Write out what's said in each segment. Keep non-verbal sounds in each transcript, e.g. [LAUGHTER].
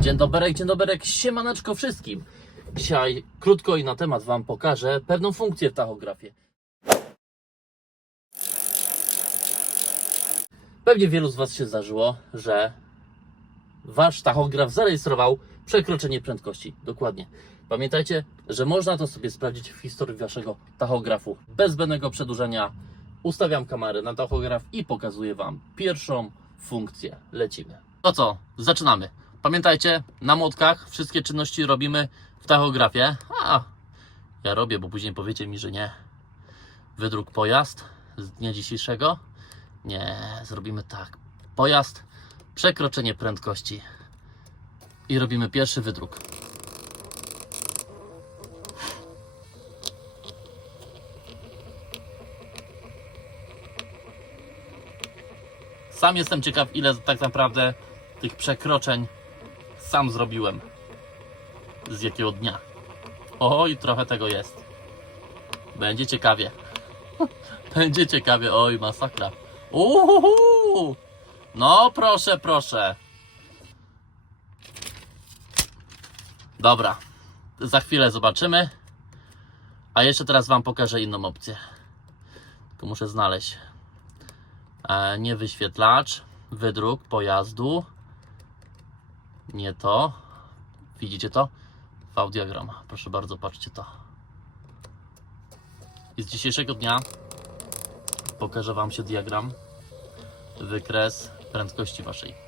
Dzień dobry, dzień dobry, siemaneczko wszystkim. Dzisiaj krótko i na temat Wam pokażę pewną funkcję w tachografie. Pewnie wielu z Was się zdarzyło, że Wasz tachograf zarejestrował przekroczenie prędkości. Dokładnie. Pamiętajcie, że można to sobie sprawdzić w historii Waszego tachografu. Bez zbędnego przedłużenia ustawiam kamerę na tachograf i pokazuję Wam pierwszą funkcję. Lecimy. To co? Zaczynamy. Pamiętajcie, na młotkach wszystkie czynności robimy w tachografie. A, ja robię, bo później powiecie mi, że nie. Wydruk pojazd z dnia dzisiejszego. Nie, zrobimy tak. Pojazd, przekroczenie prędkości. I robimy pierwszy wydruk. Sam jestem ciekaw, ile tak naprawdę tych przekroczeń sam zrobiłem. Z jakiego dnia. Oj, trochę tego jest. Będzie ciekawie. [LAUGHS] Będzie ciekawie. Oj, masakra. Uhuhu! No, proszę, proszę. Dobra. Za chwilę zobaczymy. A jeszcze teraz Wam pokażę inną opcję. Tylko muszę znaleźć. E, nie wyświetlacz. Wydruk pojazdu. Nie to. Widzicie to? V-diagram. Proszę bardzo, patrzcie to. I z dzisiejszego dnia pokażę Wam się diagram. Wykres prędkości Waszej.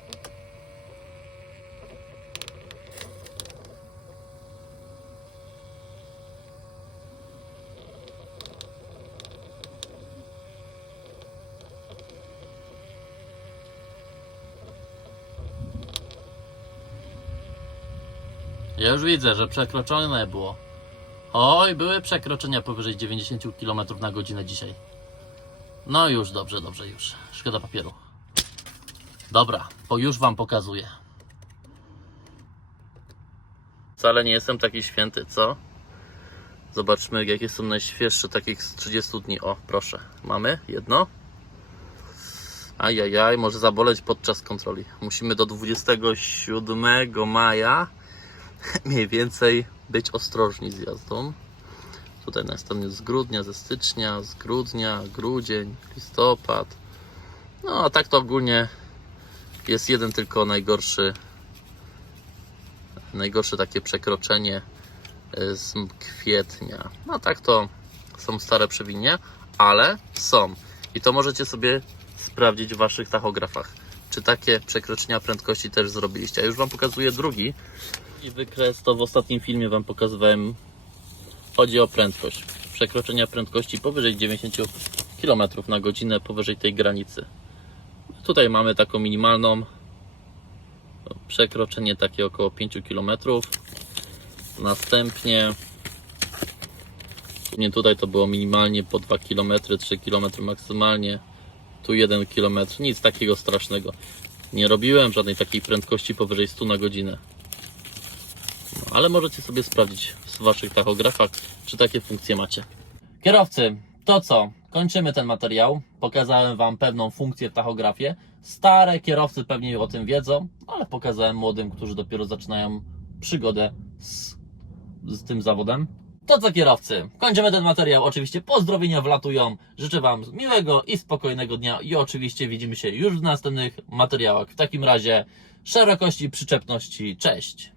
Ja już widzę, że przekroczone było. Oj, były przekroczenia powyżej 90 km na godzinę dzisiaj. No już, dobrze, dobrze, już. Szkoda papieru. Dobra, bo już Wam pokazuję. Wcale nie jestem taki święty, co? Zobaczmy, jakie są najświeższe takich z 30 dni. O, proszę, mamy jedno. Ajajaj, może zaboleć podczas kontroli. Musimy do 27 maja [LAUGHS] mniej więcej być ostrożni z jazdą. Tutaj następnie z grudnia, ze stycznia, z grudnia, grudzień, listopad. No a tak to ogólnie jest jeden tylko najgorszy najgorsze takie przekroczenie y, z kwietnia. No tak to są stare przewinie, ale są. I to możecie sobie sprawdzić w waszych tachografach. Czy takie przekroczenia prędkości też zrobiliście? A już wam pokazuję drugi. I wykres to w ostatnim filmie Wam pokazywałem. Chodzi o prędkość. Przekroczenia prędkości powyżej 90 km na godzinę, powyżej tej granicy. Tutaj mamy taką minimalną. Przekroczenie takie około 5 km. Następnie nie tutaj to było minimalnie po 2 km, 3 km maksymalnie. Tu 1 km, nic takiego strasznego. Nie robiłem żadnej takiej prędkości powyżej 100 na godzinę ale możecie sobie sprawdzić w waszych tachografach, czy takie funkcje macie. Kierowcy, to co? Kończymy ten materiał. Pokazałem wam pewną funkcję w tachografie. Stare kierowcy pewnie o tym wiedzą, ale pokazałem młodym, którzy dopiero zaczynają przygodę z, z tym zawodem. To co kierowcy, kończymy ten materiał. Oczywiście pozdrowienia wlatują. Życzę Wam miłego i spokojnego dnia i oczywiście widzimy się już w następnych materiałach. W takim razie szerokości, przyczepności. Cześć!